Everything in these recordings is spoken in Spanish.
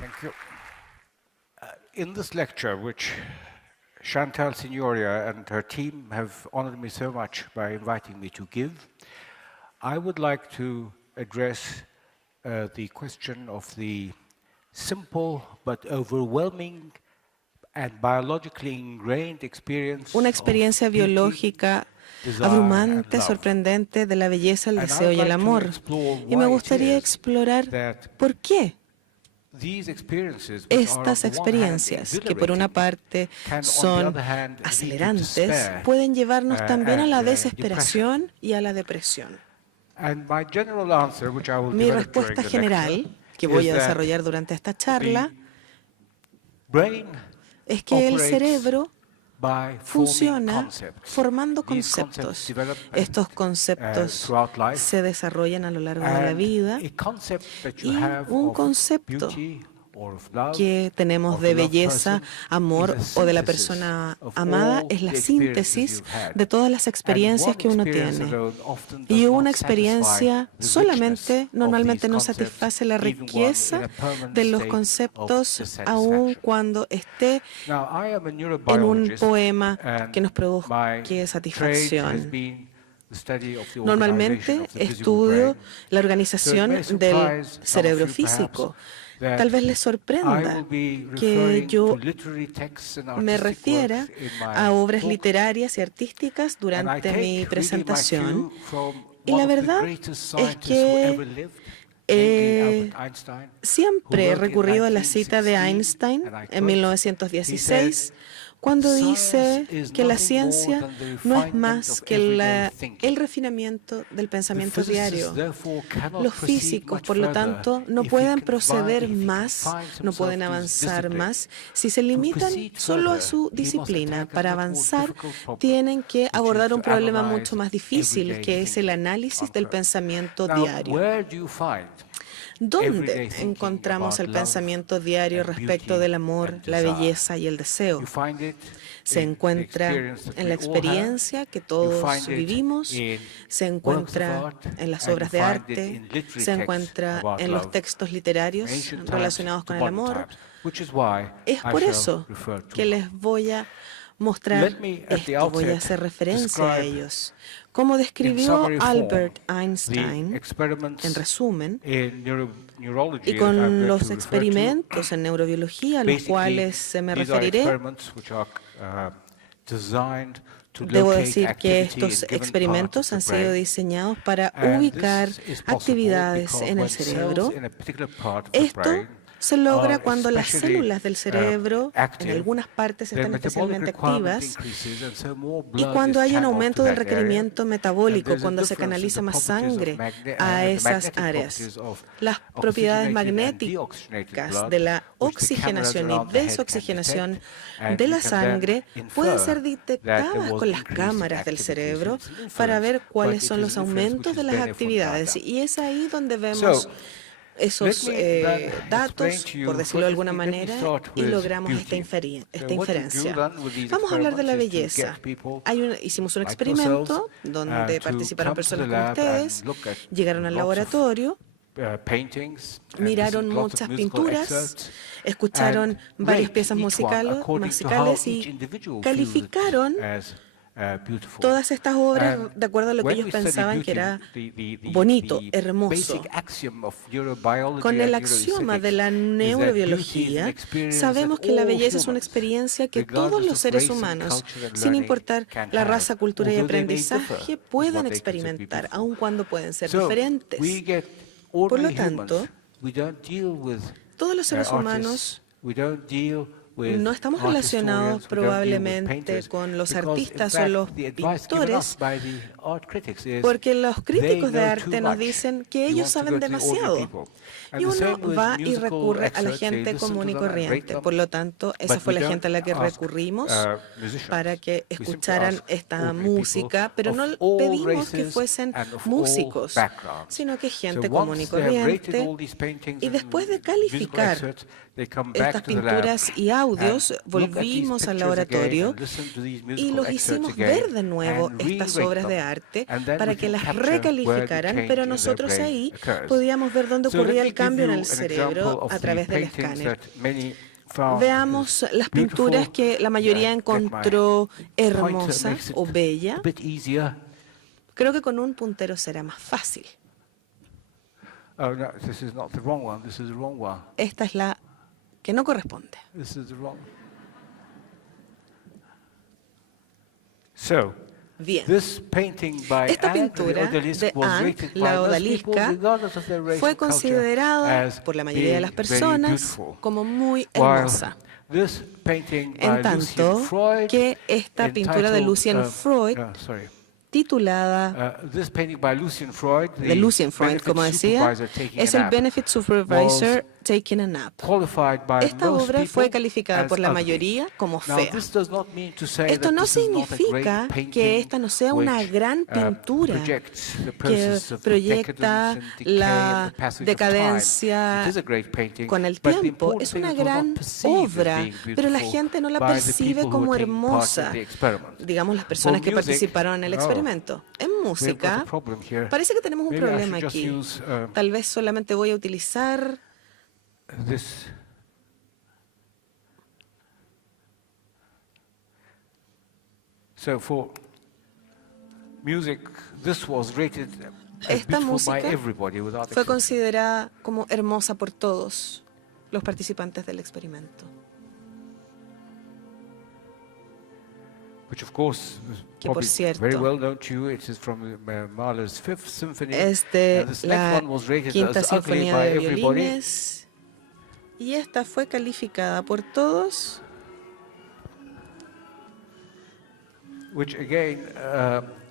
Thank you. In this lecture, which Chantal Signoria and her team have honored me so much by inviting me to give, I would like to address the question of the simple but overwhelming and biologically ingrained experience Una of experiencia beauty, biológica desire, abrumante, and love. sorprendente de la belleza, el And I deseo would y el like to amor. explore Y me why it gustaría is explorar that por qué these experiences, which are on estas the one hand experiencias, que por una exhilarating, parte can on the son other hand lead to acelerantes, despair pueden llevarnos también a la and desesperación depression. y a la depresión. And my general answer, which I will Mi develop during respuesta the lecture, general, que voy is a that desarrollar durante esta the charla, brain es que el operates cerebro by forming funciona concepts. formando These conceptos. develop Estos conceptos throughout life, se desarrollan a lo largo de la and vida a concept that you y have un of concepto beauty or of love que tenemos or de of a loved belleza, person amor is a o de la synthesis persona of amada all es la the experiences síntesis you've had. de todas las And experiencias one que uno experience tiene. alone often Y does una not satisfy experiencia the solamente, richness of normalmente these no concepts, satisface la even one in riqueza a permanent de los state of conceptos, aun dissatisfaction. cuando esté Now, I am a en un neurobiologist, poema que and nos produzca my trade has satisfacción. been the study of the organization Normalmente of the physical estudio brain. la So it organización may del surprise some cerebro of you, perhaps, físico. that Tal vez les I sorprenda will be que referring yo to literary texts and me artistic refiera works in a my obras talk, literarias y artísticas and I durante take mi really my presentación. cue from Y one la of the verdad greatest es scientists who ever que lived, namely Albert eh, Einstein, who siempre he wrote in recurrido a la cita de 1916, Einstein and I en quote, he 1916, said, cuando "Science dice is que la nothing more ciencia than the no es refinement más of que everyday el thinking. refinamiento del The pensamiento physicists diario. therefore cannot Los proceed físicos, much por lo further tanto, no if he pueden confines proceder más, no pueden himself to his avanzar discipline. más. Si se To limitan proceed solo a further, su he must disciplina, attack a para much more avanzar, difficult problem, tienen que which is abordar un to problema analyze mucho más difícil, everyday que es el thinking análisis on del first. pensamiento Now, diario. where do you find ¿Dónde everyday thinking encontramos about el love pensamiento diario and respecto beauty del amor, and la desire? belleza y el You deseo? find it Se in the encuentra experience that en we la all have. experiencia que You todos find it vivimos, in se works of encuentra art, en las and you obras de find it arte, in literary se texts encuentra about en los love, textos from literarios ancient times relacionados to con el modern amor. times, which is why Es I por shall eso refer to que them. les voy a mostrar Let me, at the esto, voy a outset, hacer referencia a describe ellos. Como in describió summary Albert form the Einstein, experiments en resumen, in neurology y that I'm con going los to refer to. experimentos en neurobiología a los Basically, cuales me these are referiré, experiments which are designed to debo locate decir que activity in estos given parts of experimentos the han sido brain. diseñados para And ubicar this is possible actividades because en el when cells cerebro. in a particular part of the Esto brain se logra are cuando las especially células del cerebro en active, algunas partes their están metabolic especialmente requirement activas increases, and so more y blood cuando is hay un channeled aumento to del that area. requerimiento And metabólico, there's a cuando se difference in canaliza the más properties of sangre a the esas magnetic áreas. properties of Las propiedades oxygenated and deoxygenated magnéticas blood, de la which the cameras oxigenación y around the head can desoxigenación detect, and de you la can then sangre pueden ser infer that there detectadas was con las increased cámaras del activity. So cerebro it's an para inference, ver but cuáles it son is los an inference aumentos which de is las based on actividades. data. Y es ahí donde So, vemos let esos me then explain datos, to por you, decirlo de let alguna me manera, start y with logramos esta beauty. So what you do inferencia. then with these Vamos a hablar de la experiments is to belleza. get people Hicimos un like yourselves experimento donde to participaron come to the personas como lab and ustedes, look at llegaron al lots of laboratorio, paintings and miraron listen to lots of muchas musical pinturas, excerpts escucharon and varias rate piezas each one according to how musicales each y individual feels calificaron it as beautiful. todas estas obras And de acuerdo a lo que when ellos we study pensaban que beauty, era the bonito, basic hermoso. axiom of neurobiology Con el and axioma de la neuroaesthetics is that beauty is an neurobiología, experience sabemos that que la all belleza es una humans, experiencia que todos regardless los of seres race and humanos, culture and sin learning, importar can la have, raza, cultura y although they may aprendizaje, differ in pueden what they consider experimentar, beautiful. aun cuando pueden ser So, diferentes. we get Por lo ordinary tanto, humans. We don't deal with todos los seres artists. humanos We don't deal with no estamos art relacionados historians. We don't deal with probablemente painters, con los because, in artistas o fact, los the advice given us pintores, by the art critics is porque los they críticos de know arte too nos much. dicen que You ellos want to saben go to the ordinary demasiado. people. And Y the uno same with va y musical recurre a la excerts. They gente listen común to y them and rate corriente. them. Por lo tanto, esa But fue we la don't gente a la que ask, recurrimos musicians. para que We simply escucharan ask esta ordinary people música, pero of no all pedimos que races fuesen and of all músicos, backgrounds. sino que gente So común y once they have rated corriente. all these paintings Y and después de musical calificar excerts, they come estas back to the lab pinturas y and audios, and look at these volvimos al pictures laboratorio again and listen to these y musical los excerpts hicimos again ver de nuevo and estas re-rate obras de them, arte and then para we que can las capture where the recalificaran, change pero in their nosotros brain ahí occurs. podíamos ver dónde So let ocurría me el give cambio en you el an example cerebro of a the través del paintings escáner. that many found Veamos las beautiful. pinturas que la mayoría Get my encontró pointer hermosa makes it o a bella. bit easier. Creo que con un puntero será más fácil. Oh no, this is not the wrong one. This is the wrong one. Esta es la que no corresponde. This is the wrong. So, Bien. this painting by Esta Anne, the pintura odalisque, de was Anne, rated by la most odalisca, people, regardless of their race fue or culture, considerada as por la mayoría de las being very personas beautiful. como muy While hermosa. this painting by En Lucian tanto Freud, que esta pintura de entitled, Lucian Freud, titulada this painting by Lucian Freud, de the Lucian Freud, benefit como decía, supervisor taking es a el nap, Benefit Supervisor Taking a Nap. qualified by Esta most obra fue people calificada as por la ugly. mayoría como Now, fea. this does not mean to say Esto that no this is not a significa great que painting esta no sea una which, gran pintura projects the que process of proyecta decadence and decay and la the passage of decadencia time. It is a great painting, con el but the tiempo. important Es thing una is it was not gran perceived as obra, being pero la beautiful gente no la by the percibe people who como were taking part in hermosa. the experiment. Digamos, las personas For que music, participaron en el oh, experimento. En we've got a música, problem here. parece que tenemos un Maybe I problema should just aquí. use, Tal vez solamente voy a utilizar this. So for music, this was rated as esta beautiful by música everybody without fue exception. considerada como hermosa por todos los participantes del experimento. Which of course is Que por probably cierto, very well known to you. It is from Mahler's Fifth Symphony. Es de And this next la one was rated Quinta as ugly Sinfonía by de everybody. Violines. Y esta fue calificada por todos Which again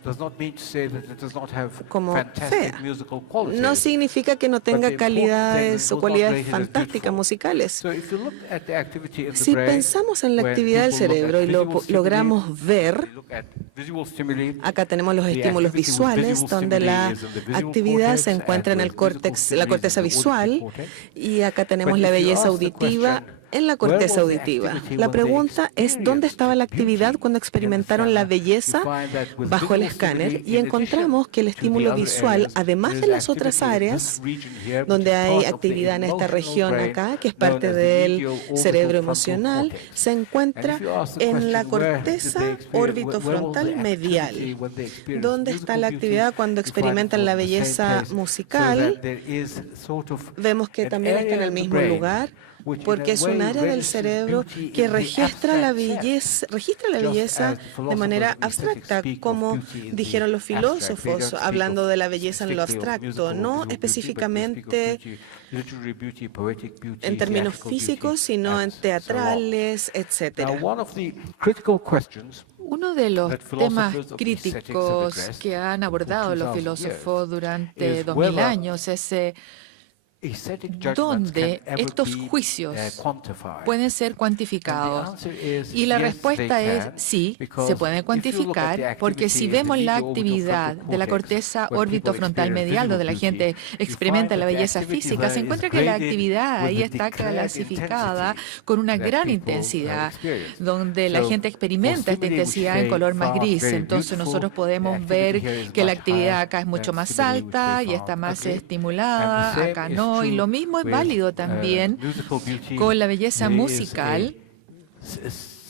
does not mean to say that it does not have como fantastic fea. musical qualities. No significa que no But the tenga important thing is calidades it o was not cualidades rated as fantásticas beautiful. musicales. So if you look at the activity in the Si brain, pensamos en la when actividad del people look at cerebro y lo visual stimuli, logramos ver, they look at visual stimuli, acá tenemos los the estímulos activity with visuales, visual donde stimuli la is in the visual actividad se cortex, encuentra en and el the córtex, musical la stimuli is corteza in the auditory visual, cortex. y acá tenemos But la if you belleza ask the auditiva question, en la where corteza was the auditiva. activity La when they pregunta es dónde estaba la experienced actividad beauty cuando in the experimentaron la scanner, belleza you find that with bajo el visual escáner stimuli, y in encontramos que el addition to the estímulo other visual, areas, además there de is las otras activity in áreas, this region here, which donde is hay part of the actividad en esta emotional región brain, acá, que es known parte as the del medial orbital cerebro frontal emocional, cortex. se encuentra And if you ask the en la question, where did they corteza experience- where was the orbitofrontal activity medial. when they experienced ¿Dónde está la musical actividad beauty? cuando You find it experimentan la was in the same belleza place, so musical? that there is sort of Vemos que an también está en area el in the mismo brain lugar, which in porque a es un way área del registers cerebro beauty que in the registra la abstract belleza, registra la Just belleza as the de philosophers manera and aesthetics abstracta, speak of como beauty in the dijeron los abstract. They filósofos, don't speak hablando of de la belleza en lo strictly of abstracto, musical, no visual beauty, but they específicamente speak of beauty, literary beauty, poetic beauty, en términos theatrical beauty, físicos, sino en and so on. teatrales, Now, etcétera. one of the critical questions Uno de los that temas philosophers of críticos aesthetics have addressed que han abordado for los 2000 filósofos years durante is 2000 whether años es aesthetic judgments dónde can ever estos be, juicios quantified. pueden ser And the cuantificados. answer is Y la yes, respuesta they es can, sí, because se pueden if you look at the cuantificar, porque si activity in the vemos la medial actividad orbitofrontal de la cortex, corteza when people orbitofrontal experience medial, visual donde la beauty, gente you experimenta find la that the belleza activity física, se there encuentra is que la graded actividad with ahí the está declared clasificada intensity con una that gran people intensidad, experience. donde la So, gente experimenta for esta stimuli which intensidad en they color más found gris. very Entonces beautiful, nosotros the podemos activity ver here is que la much actividad higher acá es mucho than más stimuli which they alta y found está más ugly. estimulada, And the same acá is no. Y true lo mismo es with, válido también musical beauty. con la belleza There is musical,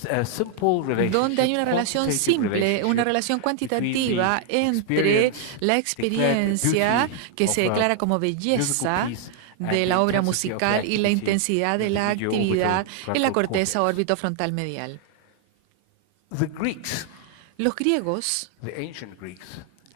a simple relationship, donde hay una relación quantitative simple, una relationship relación cuantitativa between the entre experience la declared experiencia beauty que of se a declara como musical belleza piece and de the la obra intensity of the musical y la activity intensidad de in the la medial actividad en la orbitofrontal corteza cortex. orbitofrontal medial. The Greeks, Los griegos, the ancient Greeks,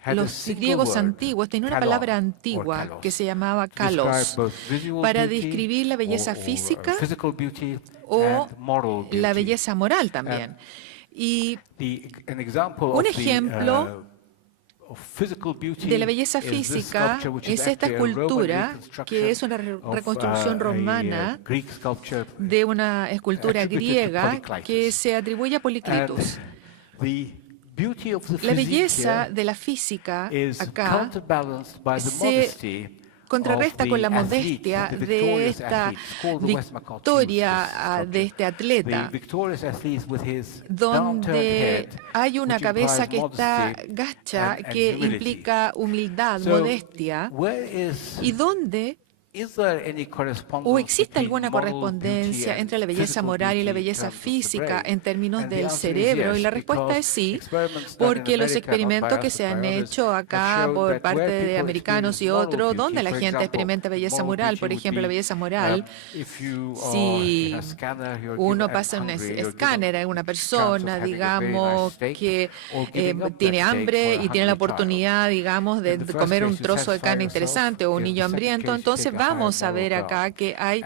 had a los single griegos word, antiguos tenían una kalon, palabra or antigua kalos, que se llamaba to describe kalos both visual para beauty describir la belleza or física physical beauty o and moral beauty. la belleza moral también. Y An example un of the, ejemplo of physical beauty de la belleza is this física sculpture, which is es esta actually a Roman escultura, reconstruction que es una of, reconstrucción romana Greek sculpture de una escultura attributed to griega Polyclitus. que se atribuye a Policlitus. And the beauty of the La physique belleza here de la física is acá counterbalanced by the se modesty contrarresta con la modestia de esta victoria de este atleta, donde hay una cabeza que está gacha, que implica humildad, modestia, y donde ¿o existe alguna correspondencia entre la belleza moral y la belleza física en términos del cerebro? Y la respuesta es sí, porque los experimentos que se han hecho acá por parte de americanos y otros, donde la gente experimenta belleza moral, por ejemplo, la belleza moral, si uno pasa un escáner a una persona, digamos, que tiene hambre y tiene la oportunidad, digamos, de comer un trozo de carne interesante o un niño hambriento, entonces vamos a ver acá que hay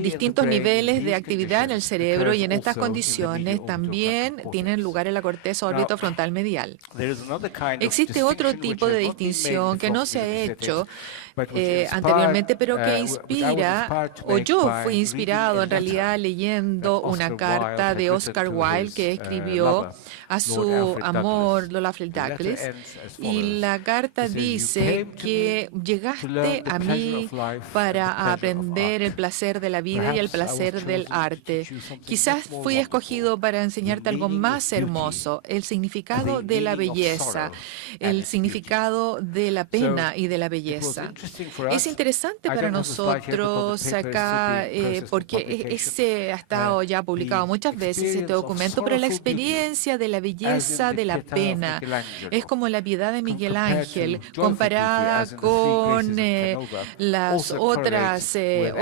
distintos niveles de actividad en el cerebro y en estas condiciones también tienen lugar en la corteza orbitofrontal medial. Existe otro tipo de distinción que no se ha hecho anteriormente, pero que inspira, o yo fui inspirado en realidad leyendo una carta de Oscar Wilde que escribió a su amor, Olafle Douglas, y la carta dice que llegaste a mí para aprender el placer de la vida y el placer del arte. Quizás fui escogido para enseñarte algo más hermoso, el significado de la belleza, el significado de la pena y de la belleza. Es interesante para nosotros acá, porque ese ha estado ya publicado muchas veces, este documento, pero la experiencia de la belleza de la pena es como la piedad de Miguel Ángel comparada con las otras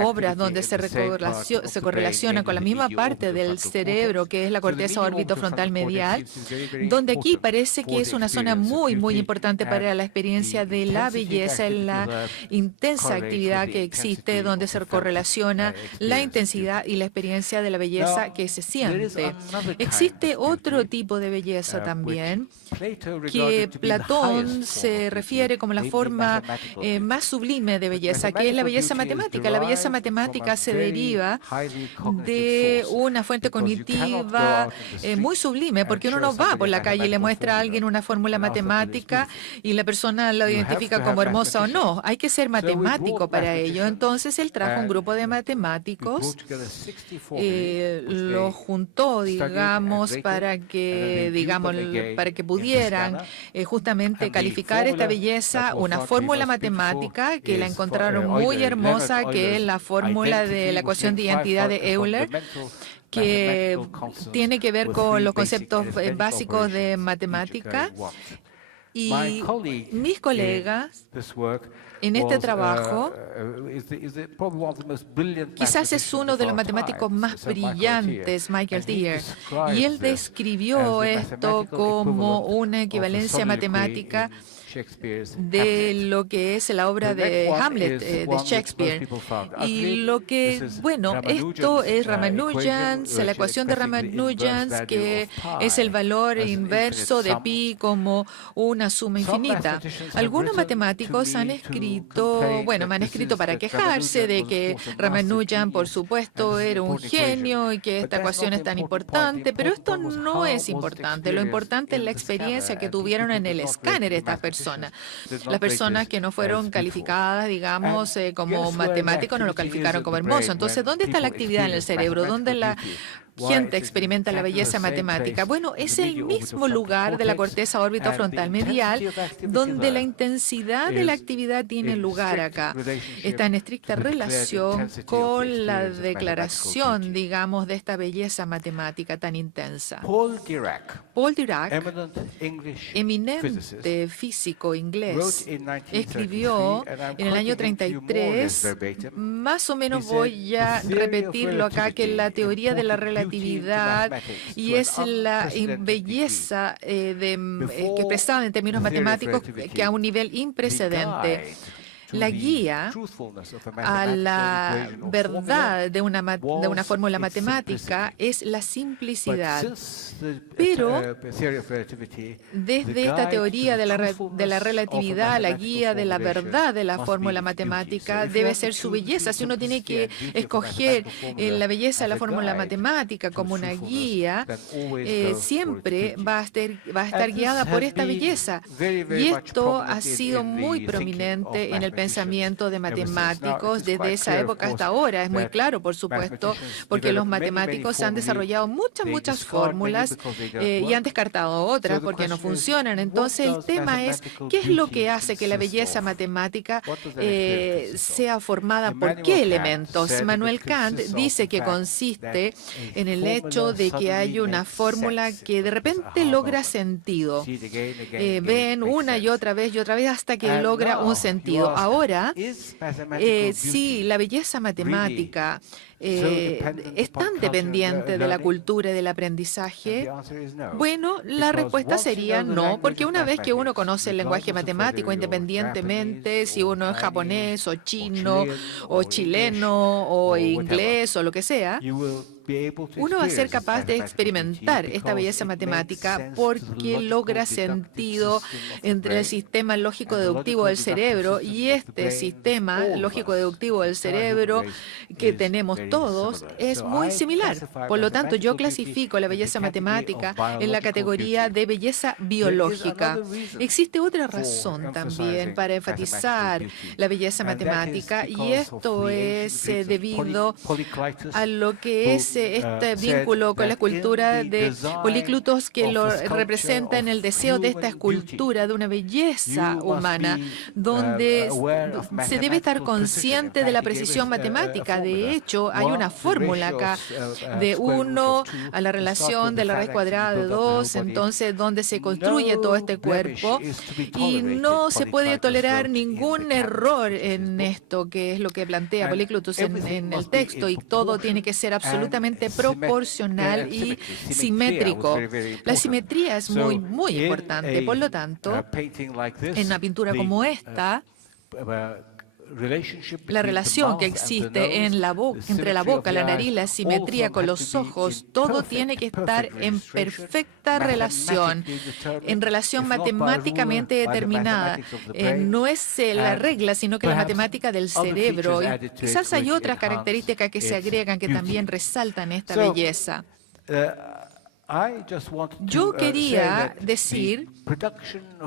obras donde se correlaciona con la misma parte del cerebro que es la corteza orbitofrontal medial, donde aquí parece que es una zona muy, muy importante para la experiencia de la belleza, en la intensa actividad que existe, donde se correlaciona la intensidad y la experiencia de la belleza que se siente. Existe otro tipo de belleza también, que Platón se refiere como la forma más sublime de belleza, que es la belleza matemática. La belleza matemática se deriva de una fuente cognitiva muy sublime, porque uno no va por la calle y le muestra a alguien una fórmula matemática y la persona la identifica como hermosa o no. Hay que ser matemático para ello. Entonces él trajo un grupo de matemáticos, los juntó, digamos, para que pudieran justamente calificar esta belleza, una fórmula matemática que la encontraron muy hermosa, que es la fórmula de la ecuación de identidad de Euler, que tiene que ver con los conceptos básicos de matemática. Y mis colegas en este trabajo, quizás es uno de los matemáticos más brillantes, Michael Thier, y él describió esto como una equivalencia matemática de lo que es la obra de Hamlet de Shakespeare. Y lo que, bueno, esto es Ramanujans, la ecuación de Ramanujans, que es el valor inverso de pi como una suma infinita. Algunos matemáticos han escrito, bueno, me han escrito para quejarse de que Ramanujan, por supuesto, era un genio y que esta ecuación es tan importante, pero esto no es importante. Lo importante es la experiencia que tuvieron en el escáner estas personas. Las personas que no fueron calificadas, digamos, como matemáticos, no lo calificaron como hermoso. Entonces, ¿dónde está la actividad en el cerebro? ¿Dónde la gente experimenta la belleza matemática? Bueno, es el mismo lugar de la corteza orbitofrontal medial donde la intensidad de la actividad tiene lugar acá. Está en estricta relación con la declaración, digamos, de esta belleza matemática tan intensa. Paul Dirac, eminente físico inglés, escribió en el año 33, más o menos voy a repetirlo acá, que la teoría de la relatividad y es la belleza que expresada en términos matemáticos que a un nivel imprecedente. La guía a la verdad de una fórmula matemática es la simplicidad. Pero desde esta teoría de la relatividad, la guía de la verdad de la fórmula matemática debe ser su belleza. Si uno tiene que escoger la belleza de la fórmula matemática como una guía, siempre va a estar guiada por esta belleza. Y esto ha sido muy prominente en el pensamiento de matemáticos desde esa época hasta ahora. Es muy claro, por supuesto, porque los matemáticos han desarrollado muchas fórmulas y han descartado otras porque no funcionan. Entonces, el tema es, ¿qué es lo que hace que la belleza matemática sea formada por qué elementos? Immanuel Kant dice que consiste en el hecho de que hay una fórmula que de repente logra sentido. Ven una y otra vez hasta que logra un sentido. Ahora, si la belleza matemática es tan dependiente de la cultura y del aprendizaje, bueno, la respuesta sería no, porque una vez que uno conoce el lenguaje matemático, independientemente si uno es japonés o chino o chileno o inglés o lo que sea, uno va a ser capaz de experimentar esta belleza matemática porque logra sentido entre el sistema lógico-deductivo del cerebro y este sistema lógico-deductivo del cerebro que tenemos todos es muy similar. Por lo tanto, yo clasifico la belleza matemática en la categoría de belleza biológica. Existe otra razón también para enfatizar la belleza matemática y esto es debido a lo que es este vínculo con la escultura de Políclutos que lo representa en el deseo de esta escultura de una belleza humana, donde se debe estar consciente de la precisión matemática. De hecho, hay una fórmula acá de 1 a la relación de la raíz cuadrada de 2, entonces donde se construye todo este cuerpo y no se puede tolerar ningún error en esto, que es lo que plantea Políclutos en el texto, y todo tiene que ser absolutamente proporcional y simétrico. La simetría es muy importante. Por lo tanto, en una pintura como esta, la relación que existe entre la boca, la nariz, la simetría con los ojos, todo tiene que estar en perfecta relación, en relación matemáticamente determinada. No es la regla, sino que la matemática del cerebro. Y quizás hay otras características que se agregan que también resaltan esta belleza. Yo quería decir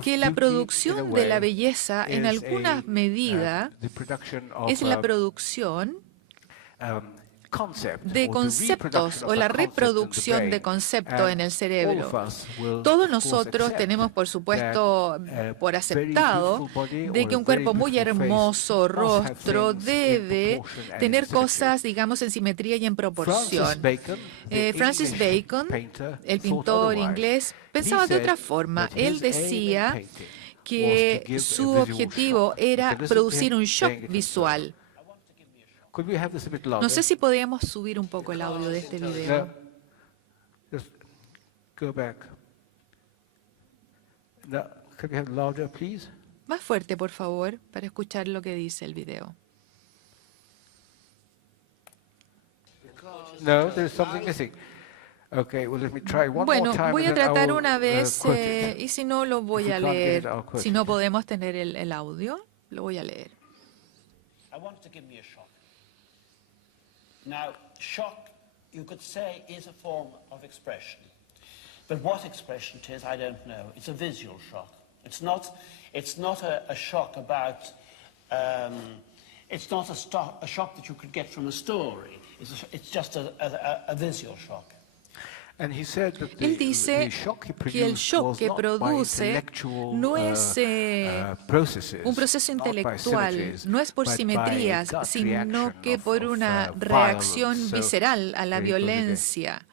que la producción de la belleza, en alguna medida, es la producción de conceptos o la reproducción de conceptos en el cerebro. Todos nosotros tenemos, por supuesto, por aceptado de que un cuerpo muy hermoso, rostro, debe tener cosas, digamos, en simetría y en proporción. Francis Bacon, el pintor inglés, pensaba de otra forma. Él decía que su objetivo era producir un shock visual. No sé si podríamos subir un poco el audio de este video. Just go back. Now, can we have louder, please? Más fuerte, por favor, para escuchar lo que dice el video. No, there's something missing. Okay, well, let me try one Bueno, more time. voy a and then I tratar will, una vez quote it. y si no lo voy If we a can't get leer. it, I'll quote Si it. no podemos tener el audio, lo voy a leer. I wanted to give me a shock. Now, shock, you could say, is a form of expression. But what expression it is, I don't know. It's a visual shock. It's not a shock about, it's not a shock that you could get from a story. It's just a visual shock. And he said that Él dice que el shock que produce no es un proceso intelectual, no es por simetrías, sino que por una reacción visceral a la violencia.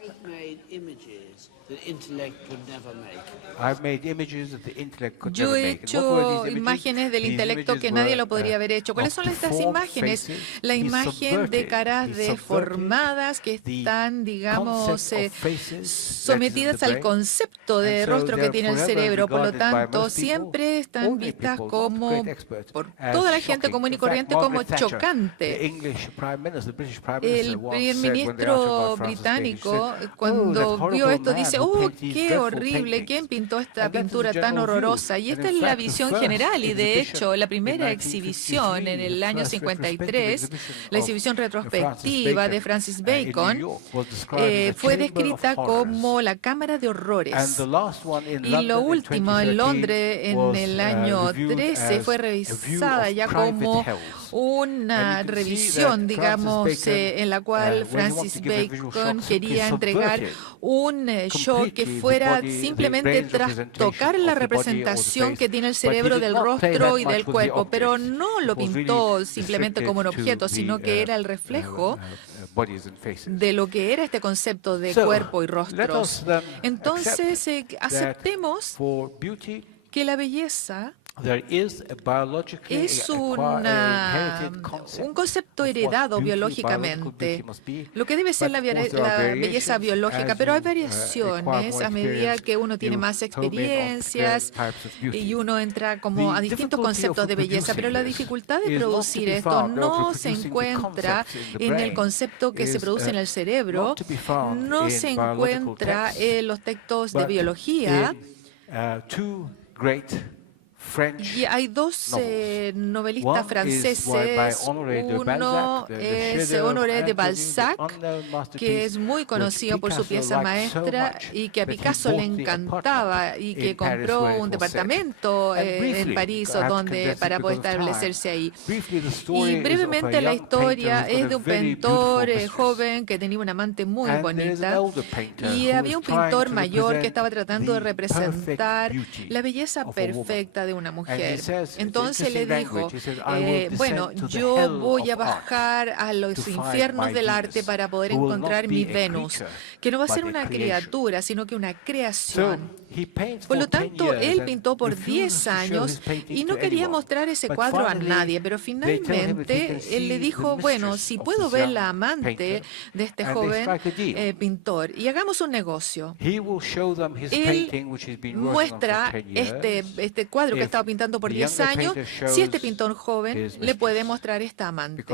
I've made images that intellect could never make. I've made images that the intellect could Yo never he make. And what were hecho these imágenes del These intelecto images que nadie were, lo podría haber hecho. ¿Cuáles son of estas deformed imágenes? faces. La He imagen de subverted- caras he deformadas que the están, digamos, concept of faces that is sometidas in the al brain. concepto de And so rostro que they're tiene el forever cerebro. Por lo regarded by tanto, most people, siempre están ordinary vistas people, como, not great experts, por as toda la gente shocking. común y In fact, corriente, como Margaret Thatcher, chocante. the English Prime Minister, the British Prime Minister, El once primer said when they asked her ministro about Francis Bacon, she británico, said, cuando "Oh, that vio horrible esto, man dice, dice, oh, qué horrible, ¿quién pintó esta pintura tan horrorosa? Y esta es la visión general, y de hecho, la primera exhibición en el año 53, la exhibición retrospectiva de Francis Bacon, fue descrita como la Cámara de Horrores. Y lo último, en Londres, en el año 13, fue revisada ya como una revisión, digamos, en la cual Francis Bacon quería entregar un show que fuera simplemente trastocar la representación que tiene el cerebro del rostro y del cuerpo, pero no lo pintó simplemente como un objeto, sino que era el reflejo de lo que era este concepto de cuerpo y rostros. Entonces, aceptemos que la belleza es un concepto heredado biológicamente, lo que debe ser la belleza biológica, pero hay variaciones a medida que uno tiene más experiencias y uno entra como a distintos conceptos de belleza, pero la dificultad de producir esto no se encuentra en el concepto que se produce en el cerebro, no se encuentra en los textos de biología. Y hay dos novelistas franceses, uno es Honoré de Balzac, que es muy conocido por su pieza maestra y que a Picasso le encantaba y que compró un departamento en París para poder establecerse ahí. Y brevemente la historia es de un pintor joven que tenía una amante muy bonita y había un pintor mayor que estaba tratando de representar la belleza perfecta de una mujer. Entonces le dijo, bueno, yo voy a bajar a los infiernos del arte para poder encontrar mi Venus, que no va a ser una criatura, sino que una creación. Por lo tanto, él pintó por 10 años y no quería mostrar ese cuadro a nadie, pero finalmente él le dijo, bueno, si puedo ver la amante de este joven pintor y hagamos un negocio. Él muestra este cuadro que estaba pintando por 10 años, si este pintor joven le puede mostrar esta amante,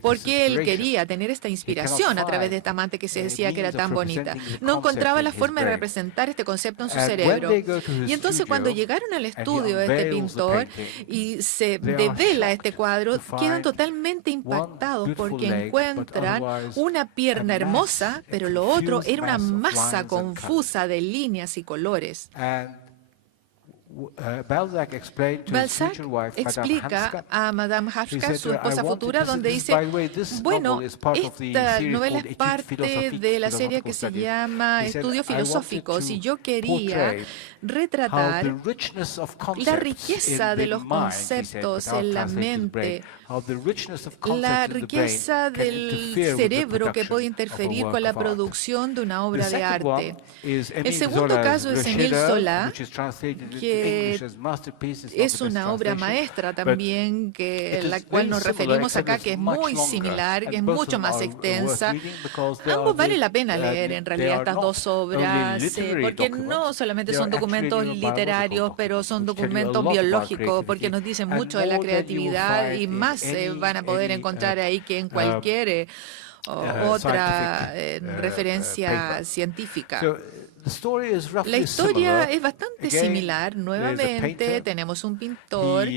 porque él quería tener esta inspiración a través de esta amante que se decía que era tan bonita. No encontraba la forma de representar este concepto en su cerebro. Y entonces cuando llegaron al estudio de este pintor y se devela este cuadro, quedan totalmente impactados porque encuentran una pierna hermosa, pero lo otro era una masa confusa de líneas y colores. Balzac explica a Madame Hafska, su esposa futura, donde dice, bueno, esta novela es parte de la serie que se llama Estudios Filosóficos y yo quería retratar la riqueza de los conceptos en la mente, la riqueza del cerebro que puede interferir con la producción de una obra de arte. El segundo caso es Émile Zola, que es una obra maestra también, la cual nos referimos acá, que es muy similar, que es mucho más extensa. Ambos vale la pena leer en realidad estas dos obras, porque no solamente son documentos literarios, pero son documentos biológicos, porque nos dicen mucho de la creatividad y más van a poder encontrar ahí que en cualquier otra referencia científica. La historia es bastante similar. Nuevamente tenemos un pintor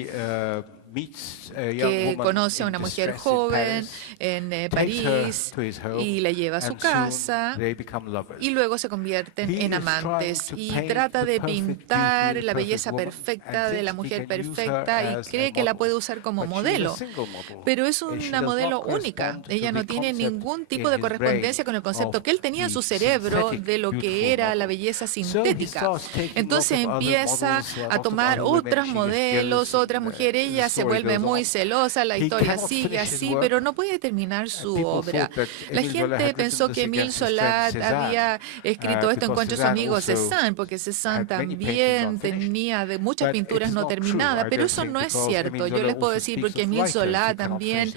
que conoce a una mujer joven en París y la lleva a su casa y luego se convierten en amantes y trata de pintar la belleza perfecta de la mujer perfecta y cree que la puede usar como modelo, pero es una modelo única. Ella no tiene ningún tipo de correspondencia con el concepto que él tenía en su cerebro de lo que era la belleza sintética. Entonces empieza a tomar otros modelos, otras mujeres. Ella se vuelve muy celosa, la historia sigue así, pero no puede terminar su obra. La gente pensó que Émile Zola había escrito esto en contra de su amigo Cézanne, porque Cézanne también tenía muchas pinturas no terminadas, pero eso no es cierto. Yo les puedo decir porque Émile Zola también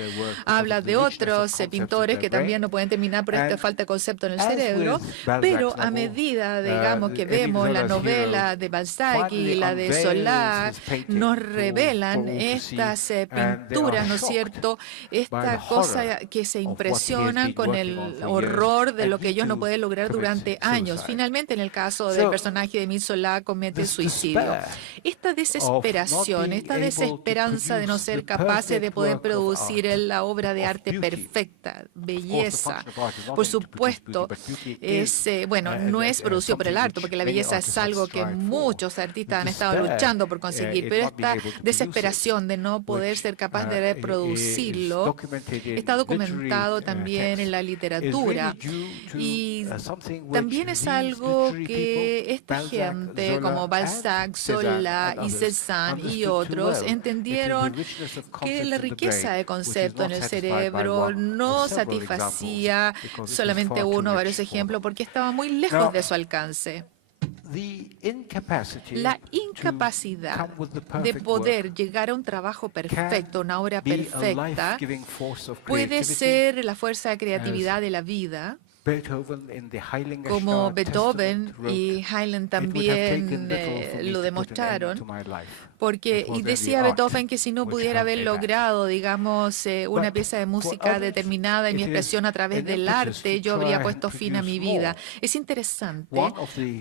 habla de otros pintores que también no pueden terminar por esta falta de concepto en el cerebro, pero a medida, digamos, que vemos la novela de Balzac y la de Zola, nos revelan estas pinturas, ¿no es cierto? Esta cosa que se impresionan con el horror de lo que ellos no pueden lograr durante años. Finalmente, en el caso del personaje de Émile Zola, comete suicidio. Esta desesperación, esta desesperanza de no ser capaces de poder producir la obra de arte perfecta, belleza, por supuesto, no es producido por el arte, porque la belleza es algo que muchos artistas han estado luchando por conseguir, pero esta desesperación de no poder ser capaz de reproducirlo está documentado también en la literatura, y también es algo que esta gente como Balzac, Zola y Cézanne y otros entendieron que la riqueza de concepto en el cerebro no satisfacía solamente uno o varios ejemplos porque estaba muy lejos de su alcance. La incapacidad de poder llegar a un trabajo perfecto, una obra perfecta, puede ser la fuerza de creatividad de la vida, como Beethoven y Haydn también lo demostraron, y decía Beethoven que si no pudiera haber logrado, digamos, una pieza de música determinada en mi expresión a través del arte, yo habría puesto fin a mi vida. Es interesante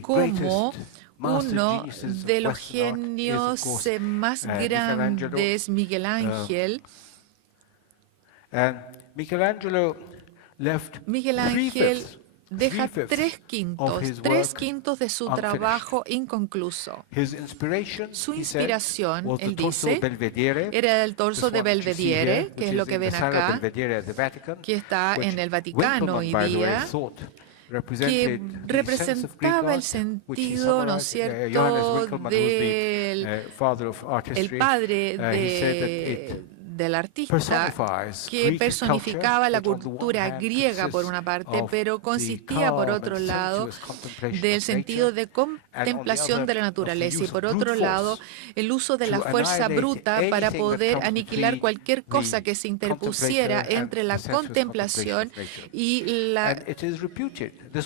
cómo uno de los genios más grandes, Miguel Ángel, deja tres quintos de su trabajo inconcluso. Su inspiración, él dice, era el torso de Belvedere, que es lo que ven acá, que está en el Vaticano hoy día, que representaba el sentido, ¿no es cierto?, del padre del artista, que personificaba la cultura griega por una parte, pero consistía por otro lado del sentido de contemplación de la naturaleza y por otro lado el uso de la fuerza bruta para poder aniquilar cualquier cosa que se interpusiera entre la contemplación y la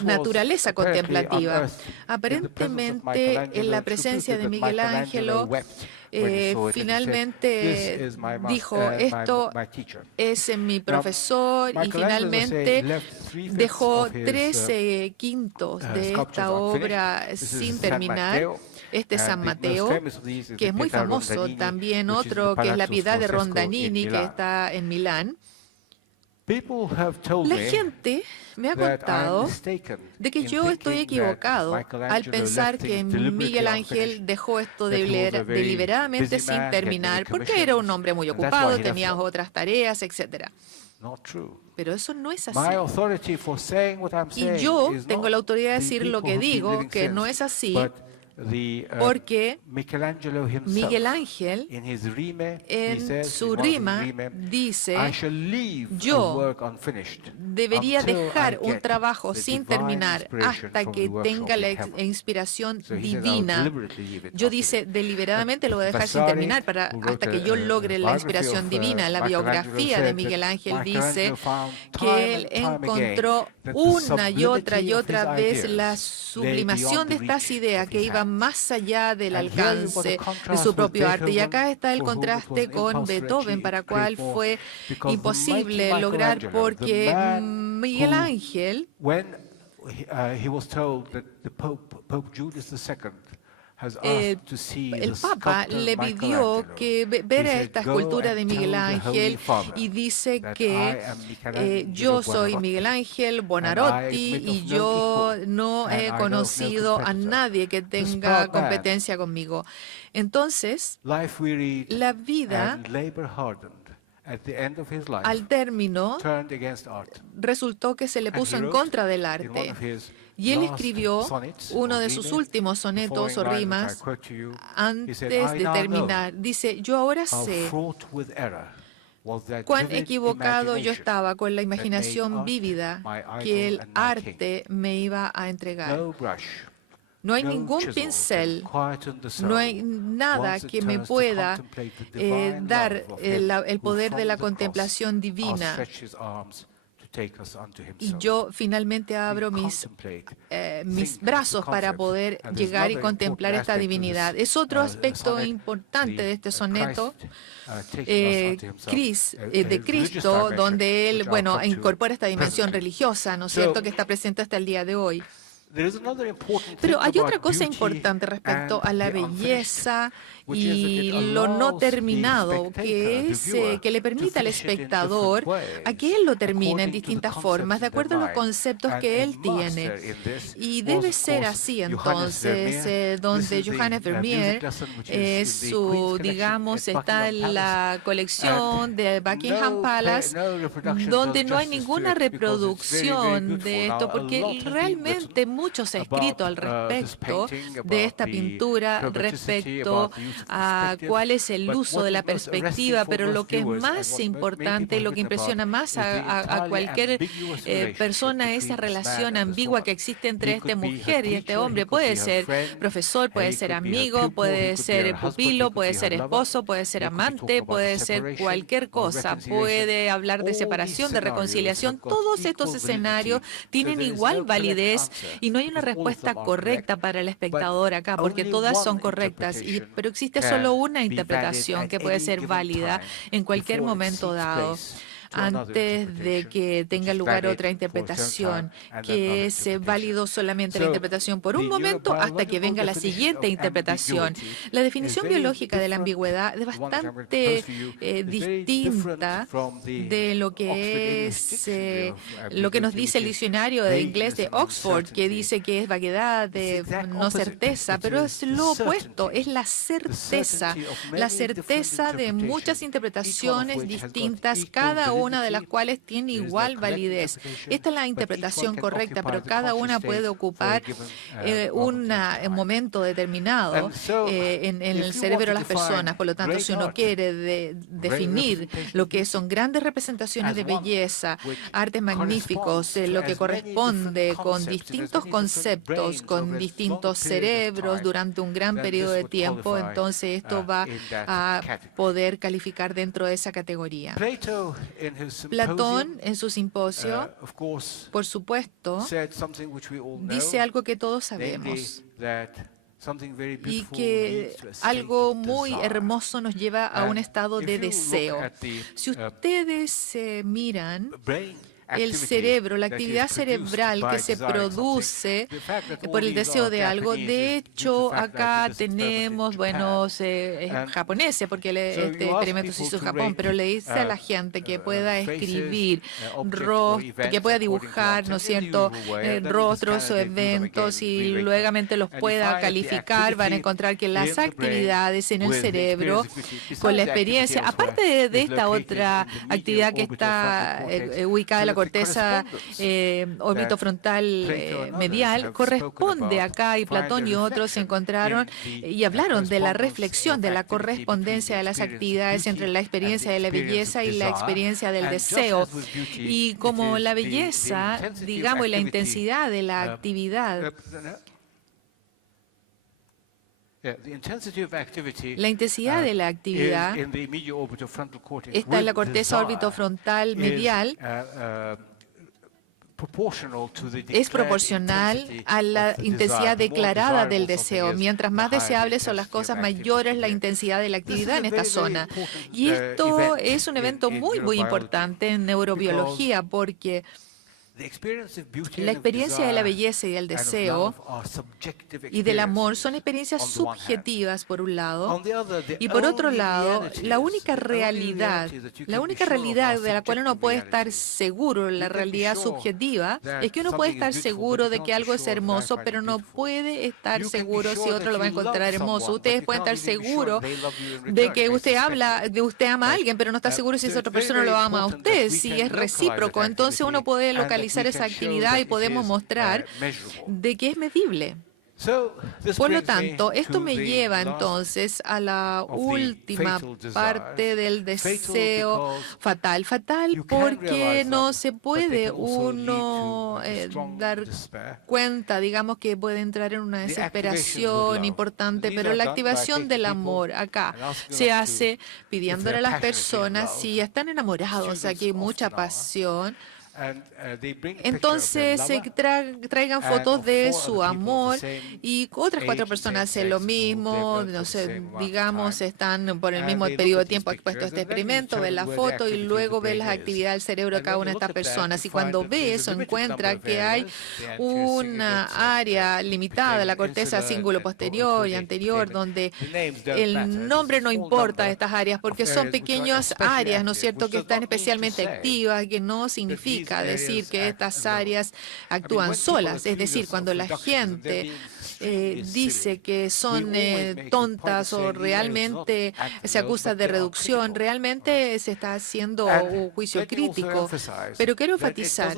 naturaleza contemplativa. Aparentemente, en la presencia de Miguel Ángelo, finalmente dijo, esto es mi profesor, y finalmente dejó 13 quintos de esta obra sin terminar. Este es San Mateo, que es muy famoso. También otro que es La Piedad de Rondanini, que está en Milán. La gente me ha contado de que yo estoy equivocado al pensar que Miguel Ángel dejó esto deliberadamente sin terminar, porque era un hombre muy ocupado, tenía otras tareas, etc. Pero eso no es así. Y yo tengo la autoridad de decir lo que digo, que no es así, porque Miguel Ángel en su rima dice, yo debería dejar un trabajo sin terminar hasta que tenga la inspiración divina. Yo dice, deliberadamente lo voy a dejar sin terminar hasta que yo logre la inspiración divina. La biografía de Miguel Ángel dice que él encontró una y otra vez la sublimación de estas ideas que iban más allá del alcance de su propio arte. Y acá está el contraste con Beethoven, para cual fue imposible lograr, porque Miguel Ángel, el Papa le pidió que viera esta escultura de Miguel Ángel y dice que yo soy Miguel Ángel Buonarroti y yo no he conocido a nadie que tenga competencia conmigo. Entonces, la vida, al término, resultó que se le puso en contra del arte. Y él escribió uno de sus últimos sonetos o rimas antes de terminar. Dice, yo ahora sé cuán equivocado yo estaba con la imaginación vívida que el arte me iba a entregar. No hay ningún pincel, no hay nada que me pueda dar el poder de la contemplación divina. y yo finalmente abro mis brazos para poder llegar y contemplar esta divinidad. Es otro aspecto importante de este soneto, de Cristo, donde él, bueno, incorpora esta dimensión religiosa, ¿no es cierto?, que está presente hasta el día de hoy. Pero hay otra cosa importante respecto a la belleza y lo no terminado, que es que le permite al espectador a que él lo termine en distintas formas, de acuerdo a los conceptos que él tiene. Y debe ser así entonces, donde Johannes Vermeer, digamos, está en la colección de Buckingham Palace, donde no hay ninguna reproducción de esto, porque realmente mucho se ha escrito al respecto de esta pintura, respecto a cuál es el uso de la perspectiva, pero lo que es más importante, lo que impresiona más a cualquier persona es esa relación ambigua que existe entre esta mujer y este hombre. Puede ser profesor, puede ser amigo, puede ser pupilo, puede ser esposo, puede ser amante, puede ser cualquier cosa, puede hablar de separación, de reconciliación. Todos estos escenarios tienen igual validez y no hay una respuesta correcta para el espectador acá, porque todas son correctas, pero existe solo una interpretación que puede ser válida en cualquier momento dado, antes de que tenga lugar otra interpretación, que es válido solamente la interpretación por un momento hasta que venga la siguiente interpretación. La definición biológica de la ambigüedad es bastante distinta de lo que es lo que nos dice el diccionario de inglés de Oxford, que dice que es vaguedad, de no certeza, pero es lo opuesto, es la certeza de muchas interpretaciones distintas, cada una de las cuales tiene igual validez. Esta es la interpretación correcta, pero cada una puede ocupar un momento determinado en el cerebro de las personas. Por lo tanto, si uno quiere definir lo que son grandes representaciones de belleza, artes magníficos, lo que corresponde con distintos conceptos, con distintos cerebros durante un gran periodo de tiempo, entonces esto va a poder calificar dentro de esa categoría. Platón, en su simposio, por supuesto, dice algo que todos sabemos, y que algo muy hermoso nos lleva a un estado de deseo. Si ustedes miran el cerebro, la actividad cerebral que se produce por el deseo de algo. De hecho, acá tenemos, bueno, japoneses, porque este experimento se hizo en Japón, pero le dice a la gente que pueda escribir, que pueda dibujar, ¿no es cierto?, rostros o eventos y luego los pueda calificar, van a encontrar que las actividades en el cerebro, con la experiencia, aparte de esta otra actividad que está ubicada en la corteza orbitofrontal medial, corresponde acá, y Platón y otros se encontraron y hablaron de la reflexión, de la correspondencia de las actividades entre la experiencia de la belleza y la experiencia del deseo. Y como la belleza, digamos, y la intensidad de la actividad, la intensidad de la actividad está en la corteza orbitofrontal medial, es proporcional a la intensidad declarada del deseo. Mientras más deseables son las cosas, mayor es la intensidad de la actividad en esta zona. Y esto es un evento muy importante en neurobiología, porque la experiencia de la belleza y del deseo y del amor son experiencias subjetivas, por un lado, y por otro lado, la única realidad de la cual uno puede estar seguro, la realidad subjetiva, es que uno puede estar seguro de que algo es hermoso, pero no puede estar seguro si otro lo va a encontrar hermoso. Ustedes pueden estar seguros de que usted ama a alguien, pero no está seguro si esa otra persona lo ama a usted, si es recíproco. Entonces uno puede localizar esa actividad y podemos mostrar de que es medible. Por lo tanto, esto me lleva entonces a la última parte del deseo fatal. Fatal porque no se puede uno dar cuenta, digamos, que puede entrar en una desesperación importante, pero la activación del amor acá se hace pidiéndole a las personas, si están enamorados, aquí hay mucha pasión, Entonces traigan fotos de su amor y otras 4 personas hacen lo mismo, no sé, digamos, están por el mismo periodo de tiempo expuestos a este experimento, ven la foto y luego ven las actividades del cerebro de cada una de estas personas. Y cuando ve eso, encuentra que hay una área limitada de la corteza cíngulo posterior y anterior, donde el nombre no importa de estas áreas porque son pequeñas áreas, ¿no es cierto?, que están especialmente activas, que no significa decir que estas áreas actúan solas. Es decir, cuando la gente dice que son tontas o realmente se acusa de reducción, realmente se está haciendo un juicio crítico. Pero quiero enfatizar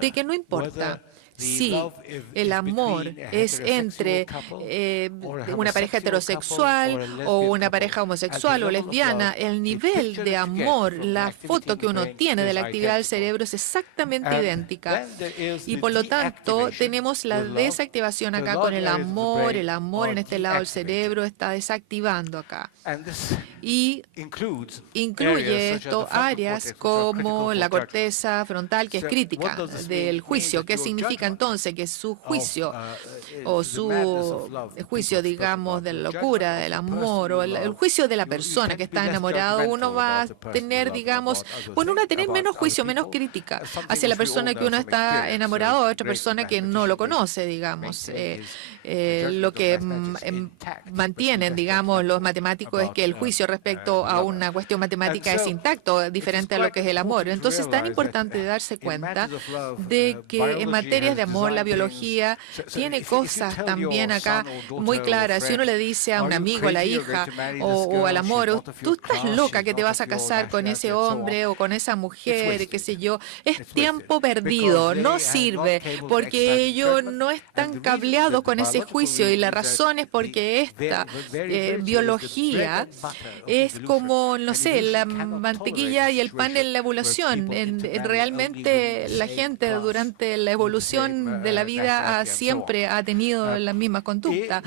de que no importa si el amor es entre una pareja heterosexual o una pareja homosexual o lesbiana, el nivel de amor, la foto que uno tiene de la actividad del cerebro es exactamente idéntica. Y por lo tanto, tenemos la desactivación acá con el amor en este lado del cerebro está desactivando acá. Y incluye esto áreas como la corteza frontal, que es crítica del juicio. ¿Qué significa entonces? Que su juicio o su juicio, digamos, de la locura, del amor o el juicio de la persona que está enamorado, uno va a tener, digamos, bueno, uno va a tener menos juicio, menos crítica hacia la persona que uno está enamorado o otra persona que no lo conoce, digamos. Lo que mantienen, digamos, los matemáticos es que el juicio respecto a una cuestión matemática es intacto, diferente a lo que es el amor. Entonces es tan importante darse cuenta de que en materias de amor, la biología tiene cosas también acá muy claras. Si uno le dice a un amigo, a la hija o al amor, tú estás loca que te vas a casar con ese hombre o con esa mujer, qué sé yo, es tiempo perdido, no sirve, porque ellos no están cableados con ese juicio y la razón es porque esta biología es como, no sé, la mantequilla y el pan en la evolución. Realmente la gente durante la evolución de la vida siempre ha tenido la misma conducta.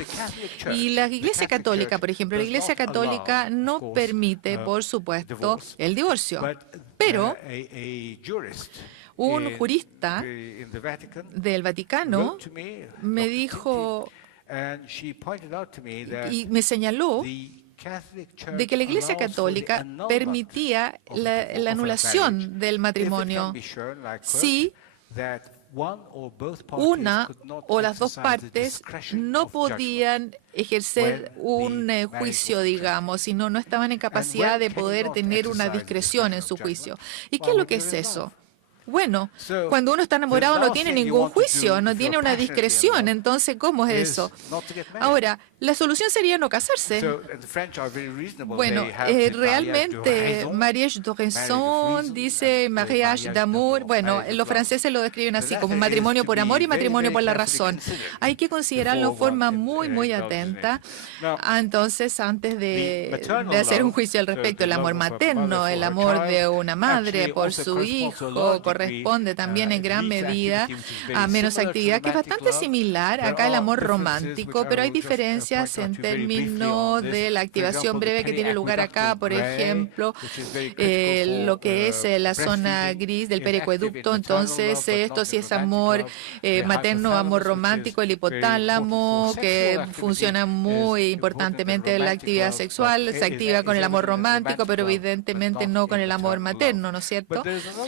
Y la Iglesia Católica, por ejemplo, la Iglesia Católica no permite, por supuesto, el divorcio. Pero un jurista del Vaticano me dijo y me señaló de que la Iglesia Católica permitía la anulación del matrimonio si una o las dos partes no podían ejercer un juicio, digamos, sino no estaban en capacidad de poder tener una discreción en su juicio. ¿Y qué es lo que es eso? Bueno, cuando uno está enamorado no tiene ningún juicio, no tiene una discreción. Entonces, ¿cómo es eso? Ahora, la solución sería no casarse. Bueno, realmente, mariage de raison dice mariage d'amour. Bueno, los franceses lo describen así, como matrimonio por amor y matrimonio por la razón. Hay que considerarlo de forma muy, muy atenta. Entonces, antes de hacer un juicio al respecto, el amor materno, el amor de una madre por su hijo, corresponde también en gran medida a menos actividad, que es bastante similar acá al amor romántico, pero hay diferencias en términos de la activación breve que tiene lugar acá, por ejemplo, lo que es la zona gris del periacueducto. Entonces, esto sí es amor materno, amor romántico, el hipotálamo, que funciona muy importantemente en la actividad sexual, se activa con el amor romántico, pero evidentemente no con el amor materno, ¿no es cierto?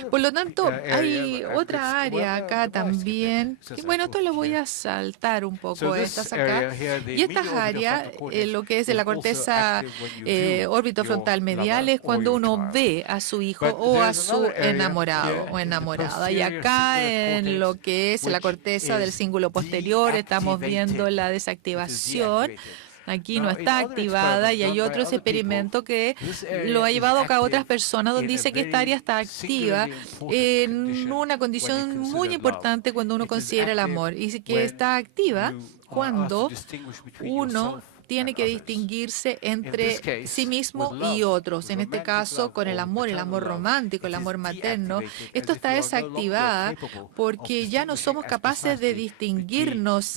Por lo tanto, hay otra área acá también, que bueno, esto lo voy a saltar un poco, estas acá, y estas áreas, lo que es de la corteza orbitofrontal medial, es cuando uno ve a su hijo o a su enamorado o enamorada. Y acá en lo que es la corteza del cíngulo posterior estamos viendo la desactivación. Aquí no está activada y hay otros experimentos que lo ha llevado a cabo otras personas donde dice que esta área está activa en una condición muy importante cuando uno considera el amor y que está activa cuando uno tiene que distinguirse entre sí mismo y otros. En este caso, con el amor romántico, el amor materno, esto está desactivada porque ya no somos capaces de distinguirnos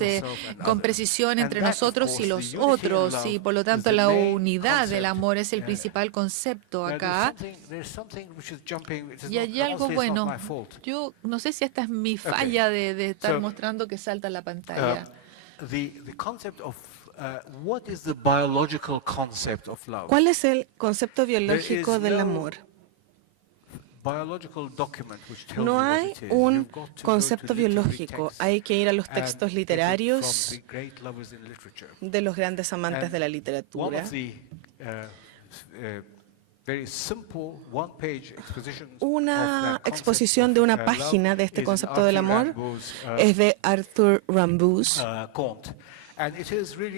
con precisión entre nosotros y los otros, y por lo tanto la unidad del amor es el principal concepto acá. Y hay algo bueno. Yo no sé si esta es mi falla de estar mostrando que salta la pantalla. ¿Cuál es el concepto biológico del amor? No hay un concepto biológico. Hay que ir a los textos literarios de los grandes amantes de la literatura. Una exposición de una página de este concepto del amor es de Arthur Rimbaud,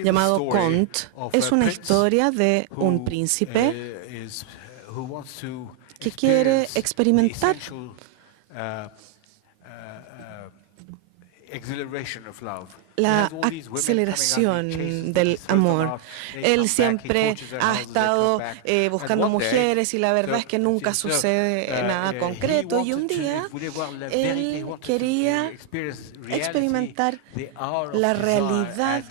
llamado Comte. Es una historia de un príncipe que quiere experimentar la aceleración del amor. Él siempre ha estado buscando mujeres y la verdad es que nunca sucede nada concreto. Y un día él quería experimentar la realidad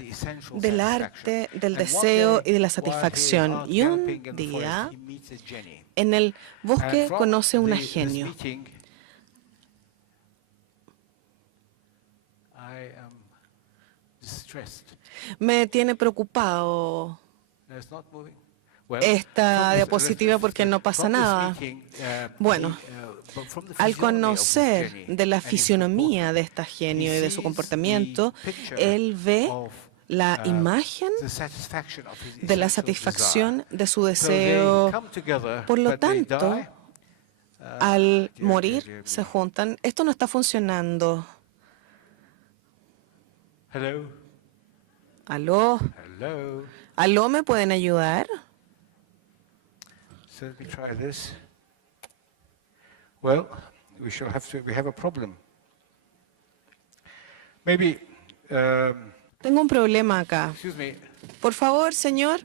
del arte, del deseo y de la satisfacción. Y un día en el bosque conoce a una genio. Me tiene preocupado esta diapositiva porque no pasa nada. Bueno, al conocer de la fisionomía de esta genio y de su comportamiento, él ve la imagen de la satisfacción de su deseo. Por lo tanto, al morir se juntan. Esto no está funcionando. ¿Aló? ¿Aló? ¿Me pueden ayudar? Well, we have a problem. Maybe, tengo un problema acá. excuse me, Por favor, señor.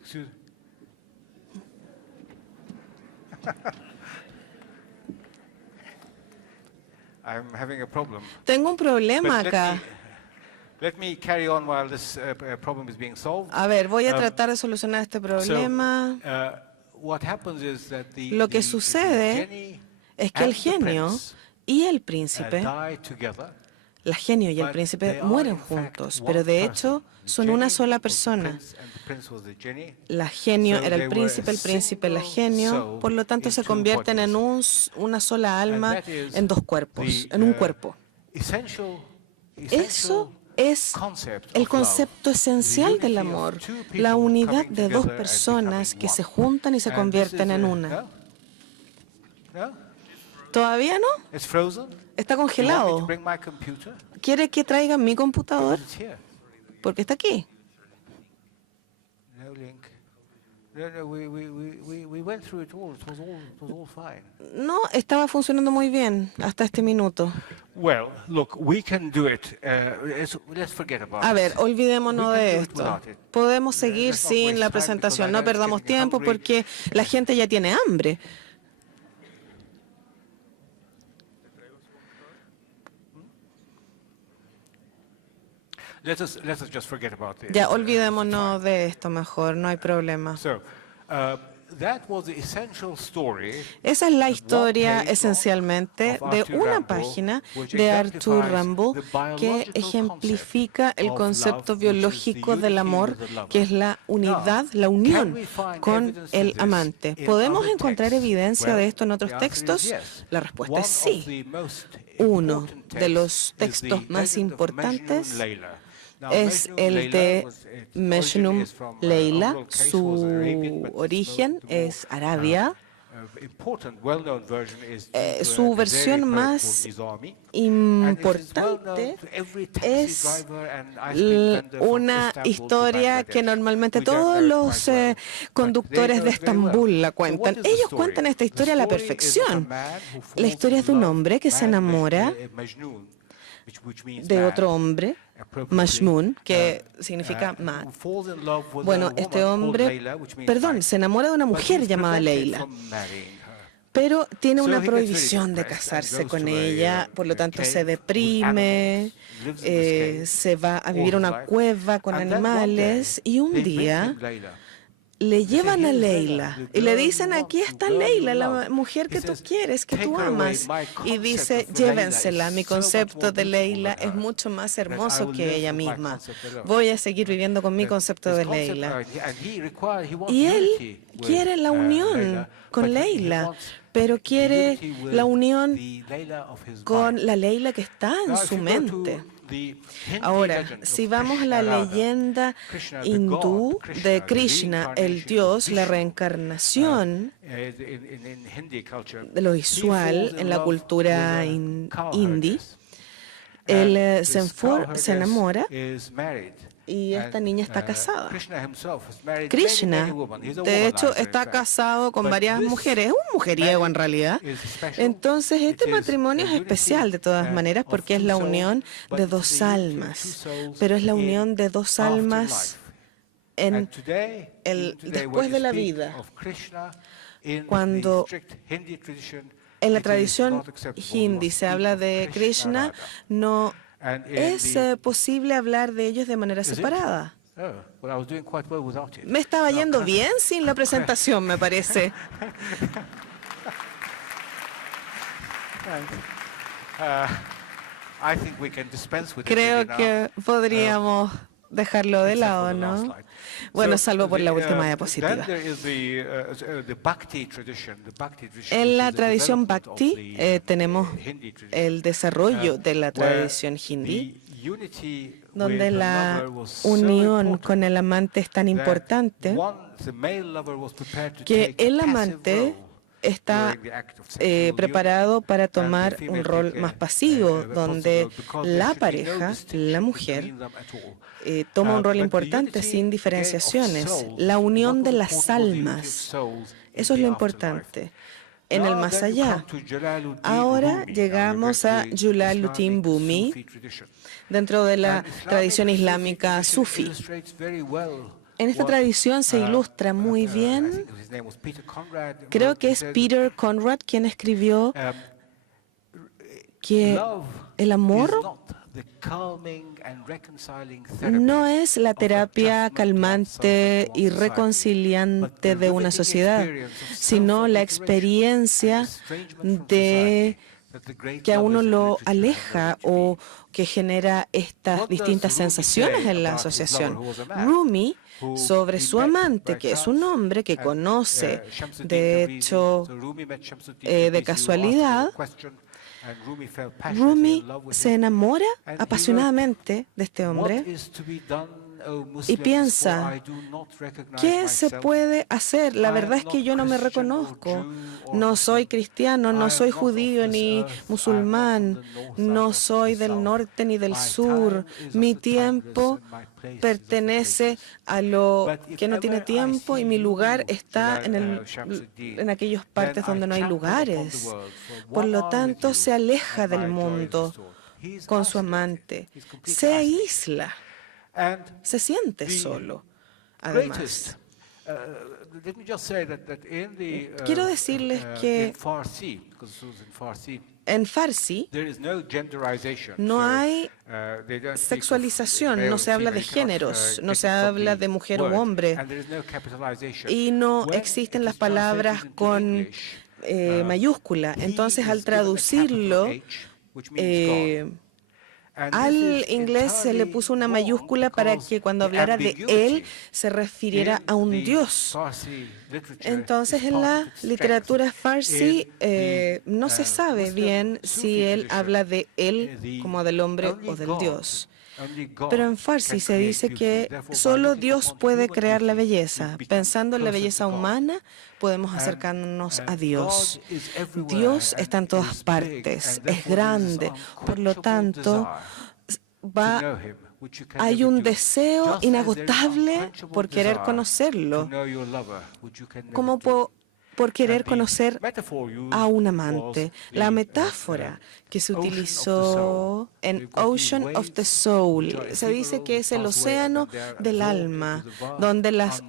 excuse I'm having a problem. Tengo un problema But acá. let me carry on while this problem is being solved. A ver, voy a tratar de solucionar este problema. What happens is that Lo que sucede Jenny es que el and the genio prince, y el príncipe, die together, la genio y el príncipe mueren juntos, pero de hecho son una sola persona. La genio era el príncipe la genio, por lo tanto se convierten en una sola alma en dos cuerpos, en un cuerpo. Eso es el concepto esencial del amor, la unidad de dos personas que se juntan y se convierten en una. ¿Todavía no? Está congelado. ¿Quiere que traiga mi computador? Porque está aquí. No, estaba funcionando muy bien hasta este minuto. A ver, olvidémonos de esto. Podemos seguir sin la presentación. No perdamos tiempo porque la gente ya tiene hambre. Ya, olvidémonos de esto mejor, no hay problema. Esa es la historia esencialmente de una página de Arthur Rimbaud que ejemplifica el concepto biológico del amor, que es la unidad, la unión con el amante. ¿Podemos encontrar evidencia de esto en otros textos? La respuesta es sí. Uno de los textos más importantes es el de Mejnun Leila. Su origen es Arabia. Su versión más importante es una historia que normalmente todos los conductores de Estambul la cuentan. Ellos cuentan esta historia a la perfección. La historia es de un hombre que se enamora de otro hombre, Majnun, que significa ma. Bueno, este hombre, perdón, se enamora de una mujer llamada Leila, pero tiene una prohibición de casarse con ella, por lo tanto se deprime, se va a vivir a una cueva con animales y un día le llevan a Leila y le dicen, aquí está Leila, la mujer que tú quieres, que tú amas. Y dice, llévensela, mi concepto de Leila es mucho más hermoso que ella misma. Voy a seguir viviendo con mi concepto de Leila. Y él quiere la unión con Leila, pero quiere la unión con la Leila que está en su mente. Ahora, si vamos a la leyenda hindú de Krishna, el dios, la reencarnación, de lo visual en la cultura hindi, él se enamora y esta niña está casada. Krishna, de hecho, está casado con varias mujeres, es un mujeriego en realidad. Entonces, este matrimonio es especial de todas maneras porque es la unión de dos almas, pero es la unión de dos almas después de la vida. Cuando en la tradición hindi se habla de Krishna, no es posible hablar de ellos de manera separada. Me estaba yendo bien sin la presentación, me parece. Creo que podríamos dejarlo de lado, ¿no? Bueno, salvo por la última diapositiva. En la tradición Bhakti tenemos el desarrollo de la tradición hindi, donde la unión con el amante es tan importante que el amante está preparado para tomar un rol más pasivo, donde la pareja, la mujer, toma un rol importante sin diferenciaciones. La unión de las almas, eso es lo importante. En el más allá. Ahora llegamos a Jalaluddin Rumi, dentro de la tradición islámica sufí. En esta tradición se ilustra muy bien, creo que es Peter Conrad quien escribió que el amor no es la terapia calmante y reconciliante de una sociedad, sino la experiencia de que a uno lo aleja o que genera estas distintas sensaciones en la asociación. Rumi, sobre su amante, que es un hombre que conoce, de hecho, de casualidad, Rumi se enamora apasionadamente de este hombre y piensa, ¿qué se puede hacer? La verdad es que yo no me reconozco. No soy cristiano, no soy judío ni musulmán, no soy del norte ni del sur. Mi tiempo pertenece a lo que no tiene tiempo y mi lugar está en aquellas partes donde no hay lugares. Por lo tanto, se aleja del mundo con su amante, se aísla. Se siente solo, además. Quiero decirles que en Farsi no hay sexualización, no se habla de géneros, no se habla de mujer u hombre, y no existen las palabras con mayúscula. Entonces, al traducirlo, al inglés se le puso una mayúscula para que cuando hablara de él se refiriera a un dios. Entonces, en la literatura farsi no se sabe bien si él habla de él como del hombre o del dios. Pero en farsi se dice que solo Dios puede crear la belleza. Pensando en la belleza humana, podemos acercarnos a Dios. Dios está en todas partes, es grande. Por lo tanto, hay un deseo inagotable por querer conocerlo. ¿Cómo por querer conocer a un amante. La metáfora que se utilizó en Ocean of the Soul se dice que es el océano del alma, donde las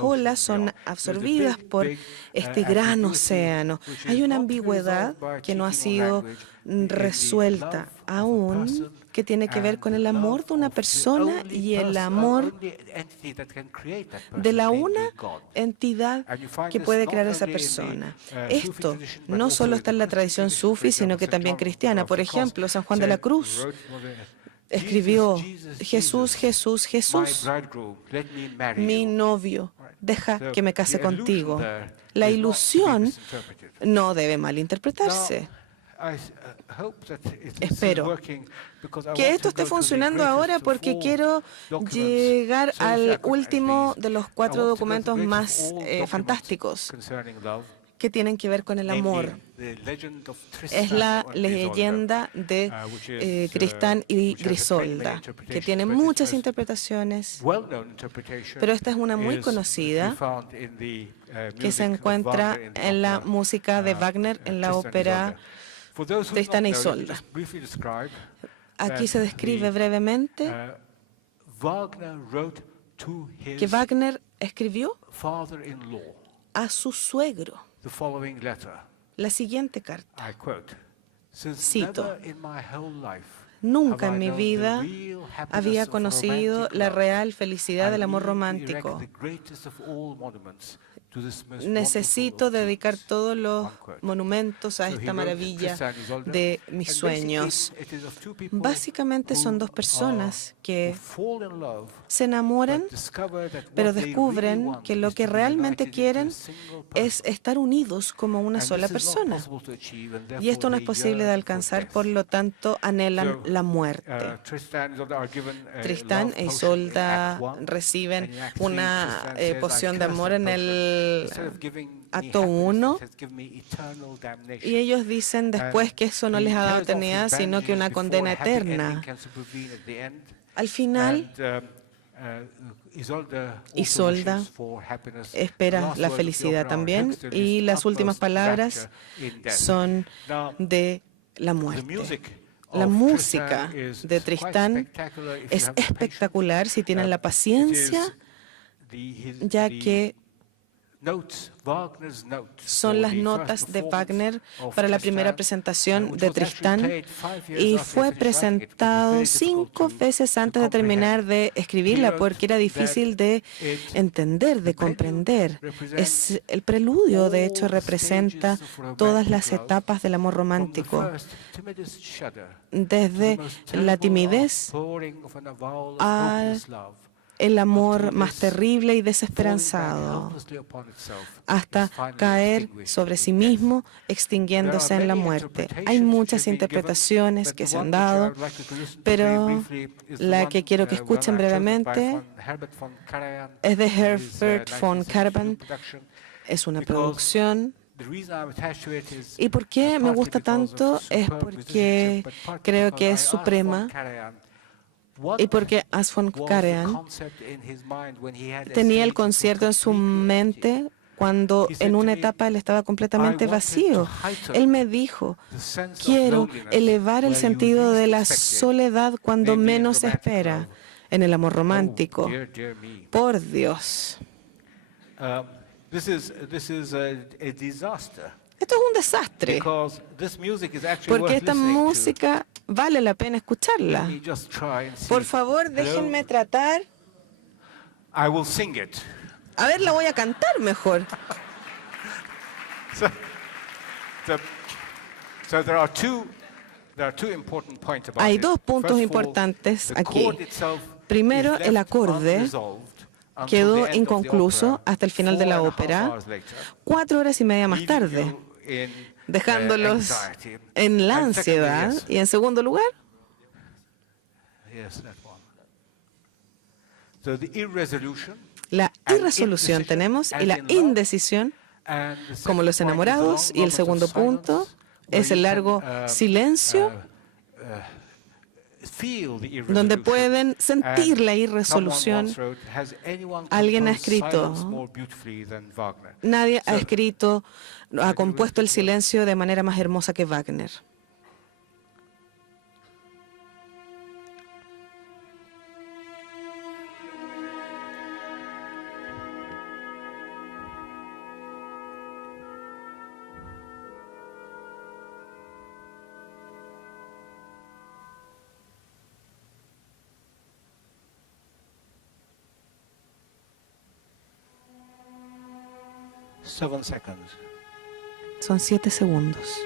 olas son absorbidas por este gran océano. Hay una ambigüedad que no ha sido resuelta aún, que tiene que ver con el amor de una persona y el amor de la una entidad que puede crear esa persona. Esto no solo está en la tradición sufi, sino que también cristiana. Por ejemplo, San Juan de la Cruz escribió: Jesús, Jesús, Jesús, mi novio, deja que me case contigo. La ilusión no debe malinterpretarse. Espero que esto esté funcionando ahora, porque quiero llegar al último de los 4 documentos más fantásticos que tienen que ver con el amor. Es la leyenda de Tristán y Grisolda, que tiene muchas interpretaciones, pero esta es una muy conocida que se encuentra en la música de Wagner, en la ópera Tristán e Isolda. Aquí se describe brevemente que Wagner escribió a su suegro la siguiente carta. Cito: nunca en mi vida había conocido la real felicidad del amor romántico. Necesito dedicar todos los monumentos a esta maravilla de mis sueños. Básicamente son 2 personas que se enamoran, pero descubren que lo que realmente quieren es estar unidos como una sola persona. Y esto no es posible de alcanzar, por lo tanto anhelan la muerte. Tristán e Isolda reciben una poción de amor en el acto 1, y ellos dicen después que eso no les ha dado eternidad, sino que una condena eterna. Al final, Isolda espera la felicidad también, y las últimas palabras son de la muerte. La música de Tristán es espectacular si tienen la paciencia, ya que son las notas de Wagner para la primera presentación de Tristán, y fue presentado 5 veces antes de terminar de escribirla, porque era difícil de entender, de comprender. Es el preludio, de hecho, representa todas las etapas del amor romántico, desde la timidez al el amor más terrible y desesperanzado, hasta caer sobre sí mismo, extinguiéndose en la muerte. Hay muchas interpretaciones que se han dado, pero la que quiero que escuchen brevemente es de Herbert von Karajan. Es una producción. ¿Y por qué me gusta tanto? Es porque creo que es suprema, y porque As von Karajan tenía el concierto en su mente cuando en una etapa él estaba completamente vacío. Él me dijo: quiero elevar el sentido de la soledad cuando menos se espera en el amor romántico. Por Dios. Esto es un desastre, porque esta música vale la pena escucharla. Por favor, déjenme tratar. A ver, la voy a cantar mejor. Hay 2 puntos importantes aquí. Primero, el acorde quedó inconcluso hasta el final de la ópera, 4 horas y media más tarde, dejándolos en la ansiedad. Y en segundo lugar, la irresolución tenemos, y la indecisión como los enamorados. Y el segundo punto es el largo silencio donde pueden sentir la irresolución. Alguien ha escrito, nadie ha compuesto el silencio de manera más hermosa que Wagner. Son 7 segundos.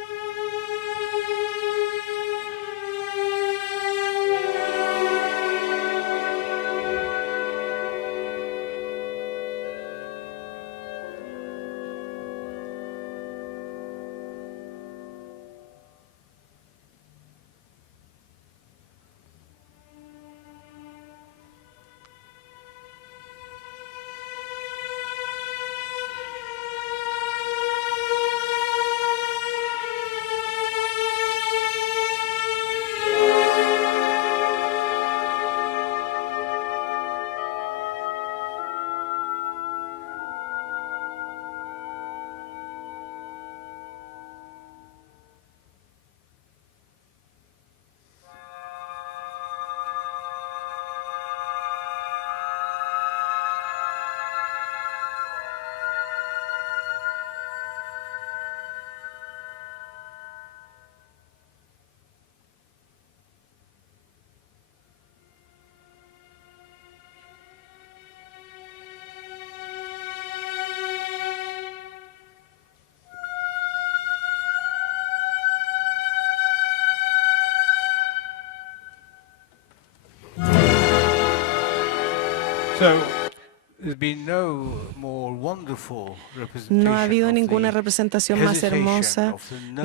No ha habido ninguna representación más hermosa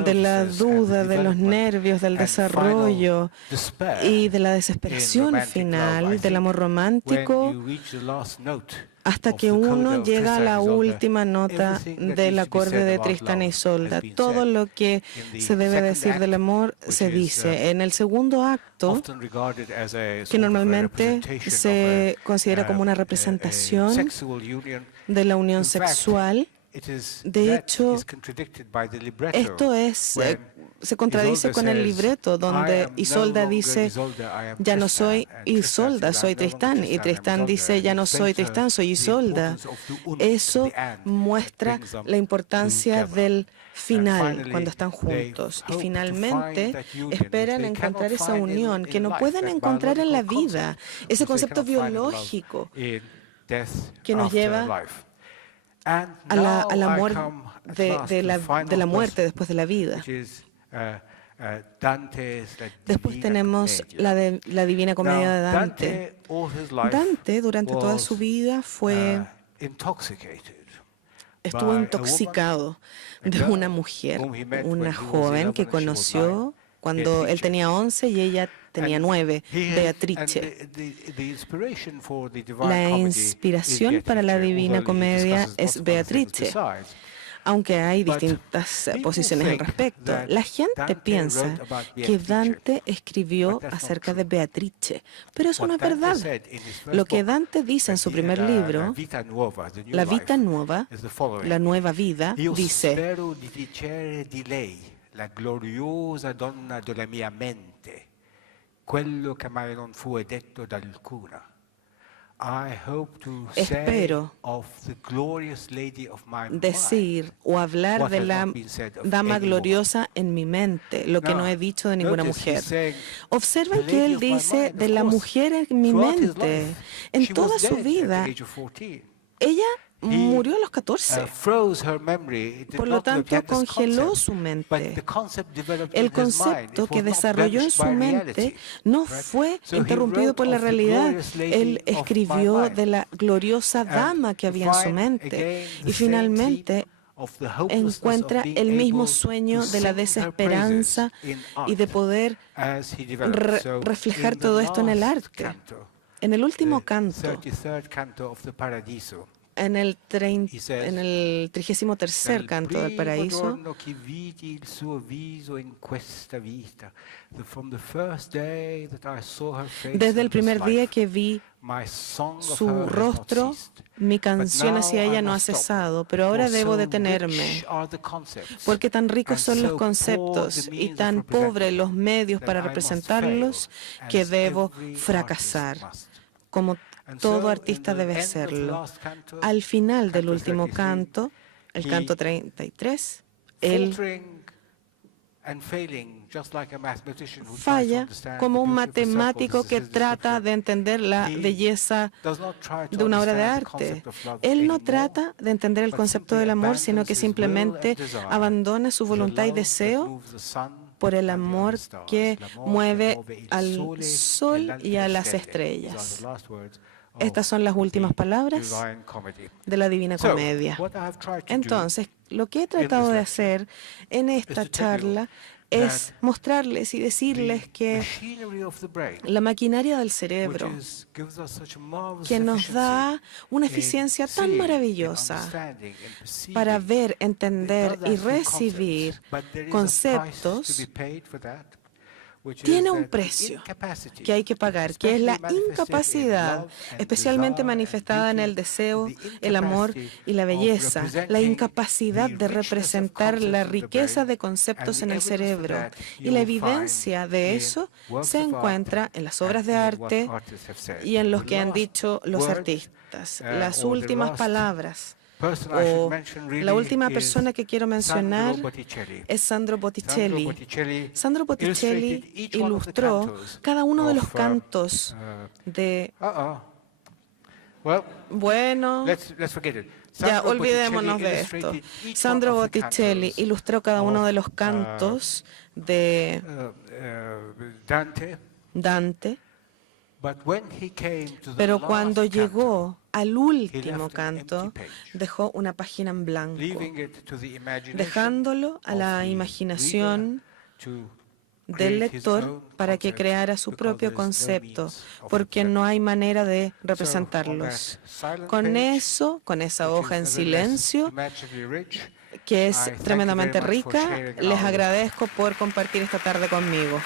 de la duda, de los nervios, del desarrollo y de la desesperación final del amor romántico hasta que uno llega a la última nota del acorde de Tristán e Isolda. Todo lo que se debe decir del amor se dice. En el segundo acto, que normalmente se considera como una representación de la unión sexual, de hecho, esto se contradice con el libreto, donde Isolda dice, ya no soy Isolda, soy Tristán, y Tristán dice, ya no soy Tristán, soy Isolda. Eso muestra la importancia del final cuando están juntos, y finalmente esperan encontrar esa unión que no pueden encontrar en la vida, ese concepto biológico que nos lleva al amor de la muerte después de la vida. Después tenemos la Divina Comedia de Dante. Dante, durante toda su vida, estuvo intoxicado de una mujer, una joven que conoció cuando él tenía 11 y ella tenía 9, Beatrice. La inspiración para la Divina Comedia es Beatrice, aunque hay distintas posiciones al respecto. La gente piensa que Dante escribió acerca de Beatrice, pero eso no es verdad. Lo que Dante dice en su primer libro, La Vita Nuova, la nueva vida, dice: la gloriosa donna della mia mente, quello che mai non fu detto da alcuna. Espero decir o hablar de la dama gloriosa en mi mente, lo que no he dicho de ninguna mujer. Observen que él dice de la mujer en mi mente. En toda su vida, ella murió a los 14. Por lo tanto, congeló su mente. El concepto que desarrolló en su mente no fue interrumpido por la realidad. Él escribió de la gloriosa dama que había en su mente. Y finalmente encuentra el mismo sueño de la desesperanza y de poder reflejar todo esto en el arte. En el último canto en el 33º canto del paraíso, desde el primer día que vi su rostro, mi canción hacia ella no ha cesado, pero ahora debo detenerme, porque tan ricos son los conceptos y tan pobres los medios para representarlos que debo fracasar, como todo artista debe hacerlo. Al final del último canto, el canto 33, él falla como un matemático que trata de entender la belleza de una obra de arte. Él no trata de entender el concepto del amor, sino que simplemente abandona su voluntad y deseo por el amor que mueve al sol y a las estrellas. Estas son las últimas palabras de la Divina Comedia. Entonces, lo que he tratado de hacer en esta charla es mostrarles y decirles que la maquinaria del cerebro, que nos da una eficiencia tan maravillosa para ver, entender y recibir conceptos, tiene un precio que hay que pagar, que es la incapacidad, especialmente manifestada en el deseo, el amor y la belleza, la incapacidad de representar la riqueza de conceptos en el cerebro. Y la evidencia de eso se encuentra en las obras de arte y en lo que han dicho los artistas. Las últimas palabras. La última persona que quiero mencionar es Sandro Botticelli. Sandro Botticelli ilustró cada uno de los cantos de... Bueno, ya olvidémonos de esto. Sandro Botticelli ilustró cada uno de los cantos de Dante. Pero cuando llegó al último canto, dejó una página en blanco, dejándolo a la imaginación del lector para que creara su propio concepto, porque no hay manera de representarlos. Con eso, con esa hoja en silencio, que es tremendamente rica, les agradezco por compartir esta tarde conmigo.